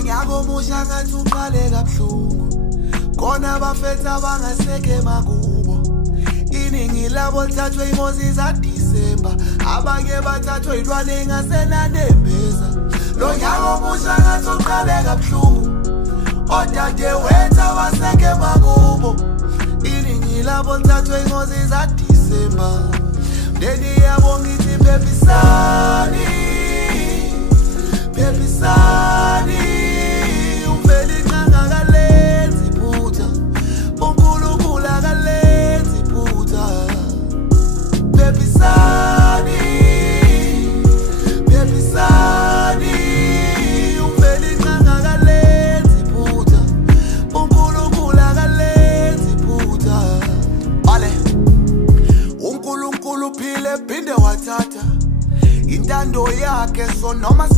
lo nyaka omusha ngathi uqale kabuhlungu khona abafetha bangaseke emakubo iningi labo lithathwe ingozi zaDisemba abanye bathathwe ilwane engasenanembeza lo nyaka omusha ngathi uqale kabuhlungu odadewethu abaseke emakubo iningi labo lithathwe ingozi zaDisemba mndeni yabo ngithi phephisani phephisani uvele inqanga kalenzi iphutha uNkulunkulu akalenzi iphutha phephisani phephisani uvele inqanga kalenzi iphutha uNkulunkulu akalenzi iphutha ale uNkulunkulu phile phinde wathatha intando yakhe so noma